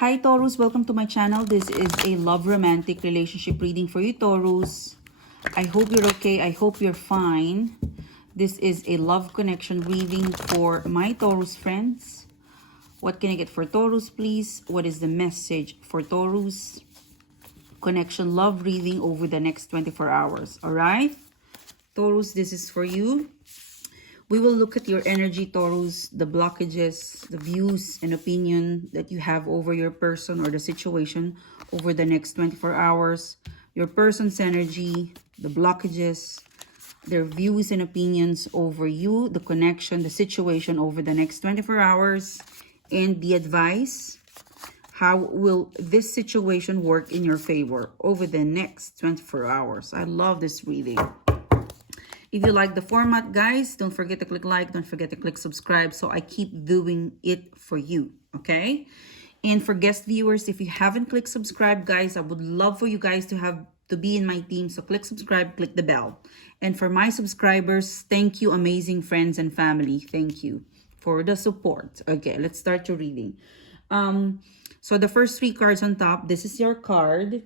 Hi Taurus, welcome to my channel. This is a love romantic relationship reading for you Taurus. I hope you're okay. I hope you're fine. This is a love connection reading for my Taurus friends. What can I get for Taurus, please? What is the message for Taurus? Connection love reading over the next 24 hours. All right? Taurus, this is for you. We will look at your energy, Taurus, the blockages, the views and opinion that you have over your person or the situation over the next 24 hours. Your person's energy, the blockages, their views and opinions over you, the connection, the situation over the next 24 hours, and the advice. How will this situation work in your favor over the next 24 hours? I love this reading. If you like the format, guys, don't forget to click like, don't forget to click subscribe so I keep doing it for you, okay? And for guest viewers, if you haven't clicked subscribe, guys, I would love for you guys to be in my team. So click subscribe, click the bell. And for my subscribers, thank you, amazing friends and family. Thank you for the support. Okay, let's start your reading. So the first three cards on top, this is your card,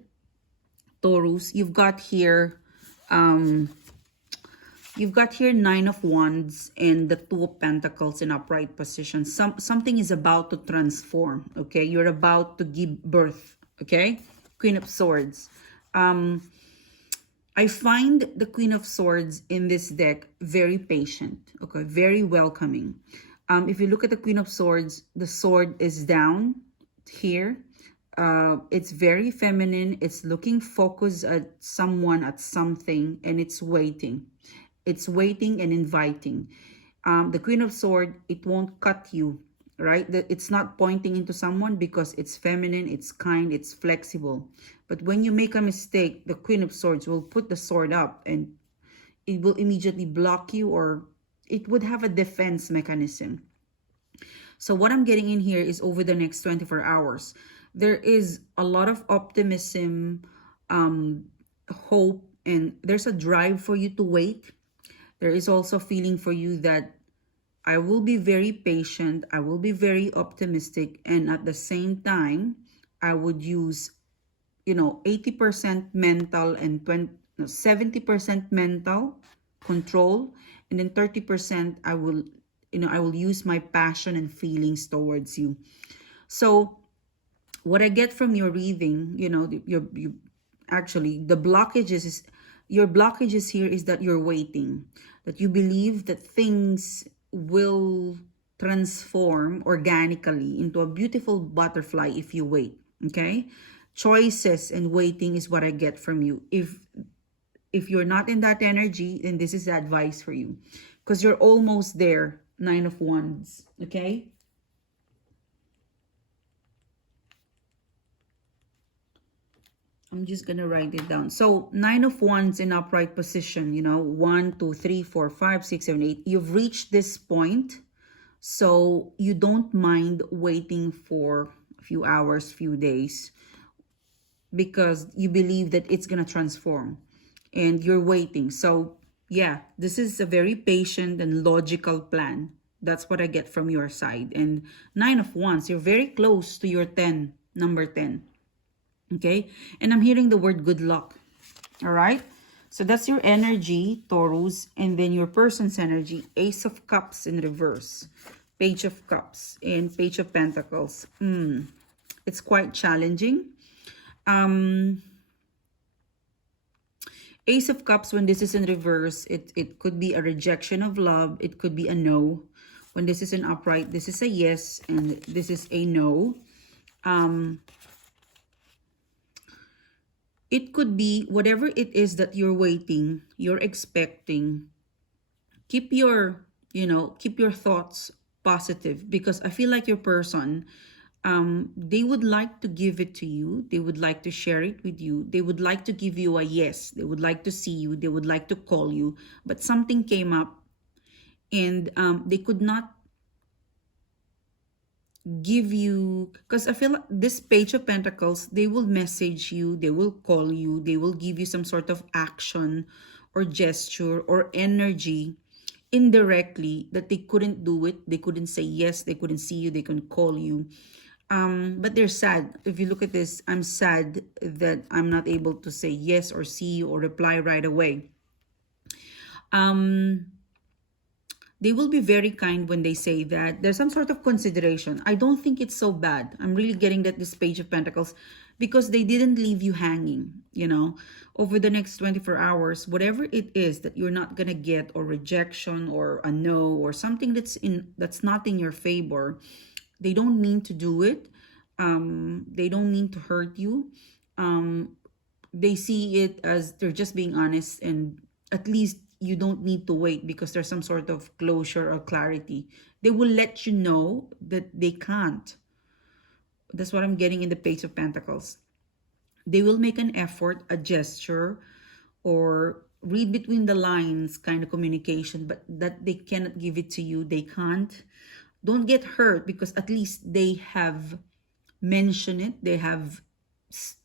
Taurus. You've got here Nine of Wands and the Two of Pentacles in upright position. Something is about to transform, okay? You're about to give birth, okay? Queen of Swords. I find the Queen of Swords in this deck very patient, okay? Very welcoming. If you look at the Queen of Swords, the sword is down here. It's very feminine. It's looking focused at someone, at something, and it's waiting. It's waiting and inviting. The Queen of Swords, it won't cut you, right? It's not pointing into someone because it's feminine, it's kind, it's flexible. But when you make a mistake, the Queen of Swords will put the sword up and it will immediately block you, or it would have a defense mechanism. So what I'm getting in here is over the next 24 hours, there is a lot of optimism, hope, and there's a drive for you to wait. There is also a feeling for you that I will be very patient, I will be very optimistic, and at the same time, I would use, 80% mental and 70% mental control, and then 30% I will use my passion and feelings towards you. So what I get from your reading, actually the blockages is, your blockages here is that you're waiting, that you believe that things will transform organically into a beautiful butterfly if you wait, okay? Choices and waiting is what I get from you. If you're not in that energy, then this is the advice for you, because you're almost there. Nine of Wands, okay? I'm just going to write it down. So Nine of Wands in upright position, 1, 2, 3, 4, 5, 6, 7, 8. You've reached this point. So you don't mind waiting for a few hours, few days, because you believe that it's going to transform and you're waiting. So yeah, this is a very patient and logical plan. That's what I get from your side. And Nine of Wands, you're very close to your 10, number 10. Okay, and I'm hearing the word good luck. All right, so that's your energy, Taurus. And then your person's energy, Ace of Cups in reverse, Page of Cups, and Page of Pentacles. It's quite challenging. Ace of Cups, when this is in reverse, it could be a rejection of love, it could be a no. When this is in upright, this is a yes, and this is a no. It could be whatever it is that you're waiting, you're expecting. Keep your, keep your thoughts positive, because I feel like your person, they would like to give it to you. They would like to share it with you. They would like to give you a yes. They would like to see you. They would like to call you. But something came up and they could not give you, because I feel like this Page of Pentacles, they will message you, they will call you, they will give you some sort of action or gesture or energy indirectly that they couldn't do it. They couldn't say yes, they couldn't see you, they couldn't call you. But they're sad. If you look at this, I'm sad that I'm not able to say yes or see or reply right away. They will be very kind when they say that there's some sort of consideration. I don't think it's so bad. I'm really getting that this Page of Pentacles, because they didn't leave you hanging, you know, over the next 24 hours, whatever it is that you're not going to get, or rejection or a no or something that's not in your favor. They don't mean to do it. They don't mean to hurt you. They see it as they're just being honest, and at least you don't need to wait because there's some sort of closure or clarity. They will let you know that they can't. That's what I'm getting in the Page of Pentacles. They will make an effort, a gesture, or read between the lines kind of communication, but that they cannot give it to you. They can't. Don't get hurt, because at least they have mentioned it. They have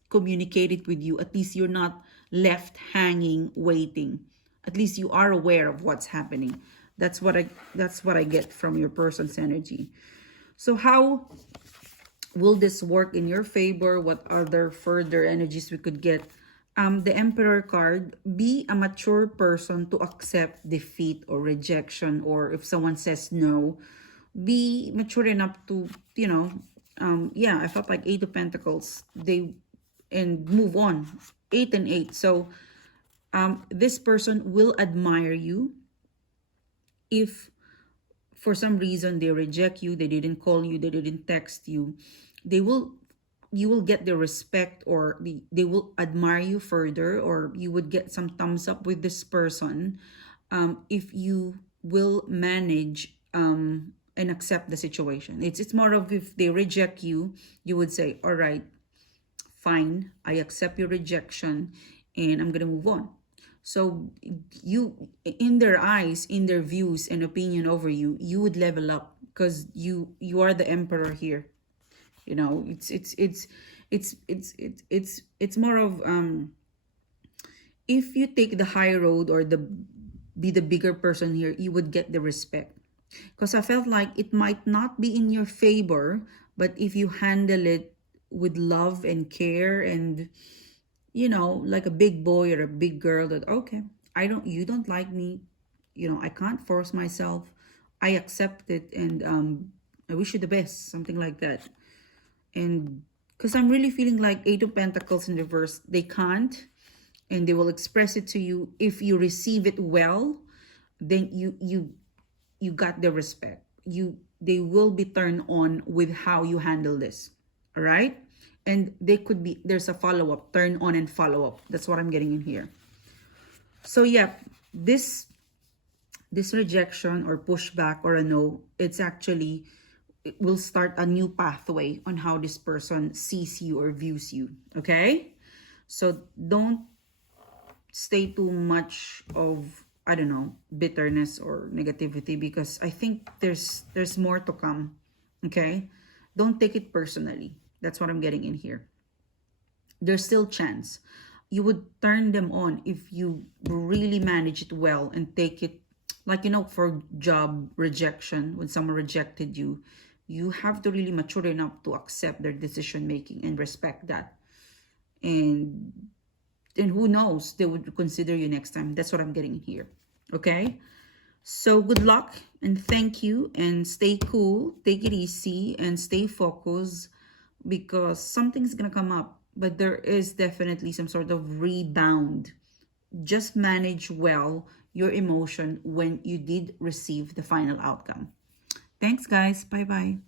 communicated with you. At least you're not left hanging, waiting. At least you are aware of what's happening. That's what I get from your person's energy. So how will this work in your favor? What other further energies we could get? The Emperor card. Be a mature person to accept defeat or rejection, or if someone says no, be mature enough to, you know, yeah, I felt like 8 of Pentacles. And move on. 8 and 8. So this person will admire you. If for some reason they reject you, they didn't call you, they didn't text you, you will get their respect, or they will admire you further, or you would get some thumbs up with this person if you will manage and accept the situation. It's more of, if they reject you, you would say, all right, fine, I accept your rejection and I'm gonna move on. So you, in their eyes, in their views and opinion over you, you would level up, because you are the Emperor here. You know, it's more of if you take the high road, or be the bigger person here, you would get the respect. Because I felt like it might not be in your favor, but if you handle it with love and care, and, you know, like a big boy or a big girl, that okay, you don't like me, you know, I can't force myself, I accept it, and I wish you the best, something like that. And because I'm really feeling like 8 of Pentacles in reverse, they can't, and they will express it to you. If you receive it well, then you got the respect. They will be turned on with how you handle this. All right? And there's a follow-up, turn on and follow-up. That's what I'm getting in here. So yeah, this rejection or pushback or a no, it will start a new pathway on how this person sees you or views you. Okay? So don't stay too much of, I don't know, bitterness or negativity, because I think there's more to come. Okay? Don't take it personally. That's what I'm getting in here. There's still chance. You would turn them on if you really manage it well and take it, like, you know, for job rejection, when someone rejected you, you have to really mature enough to accept their decision making and respect that. And who knows, they would consider you next time. That's what I'm getting in here. Okay? So good luck and thank you, and stay cool, take it easy, and stay focused, because something's gonna come up, but there is definitely some sort of rebound. Just manage well your emotion when you did receive the final outcome. Thanks, guys. Bye-bye.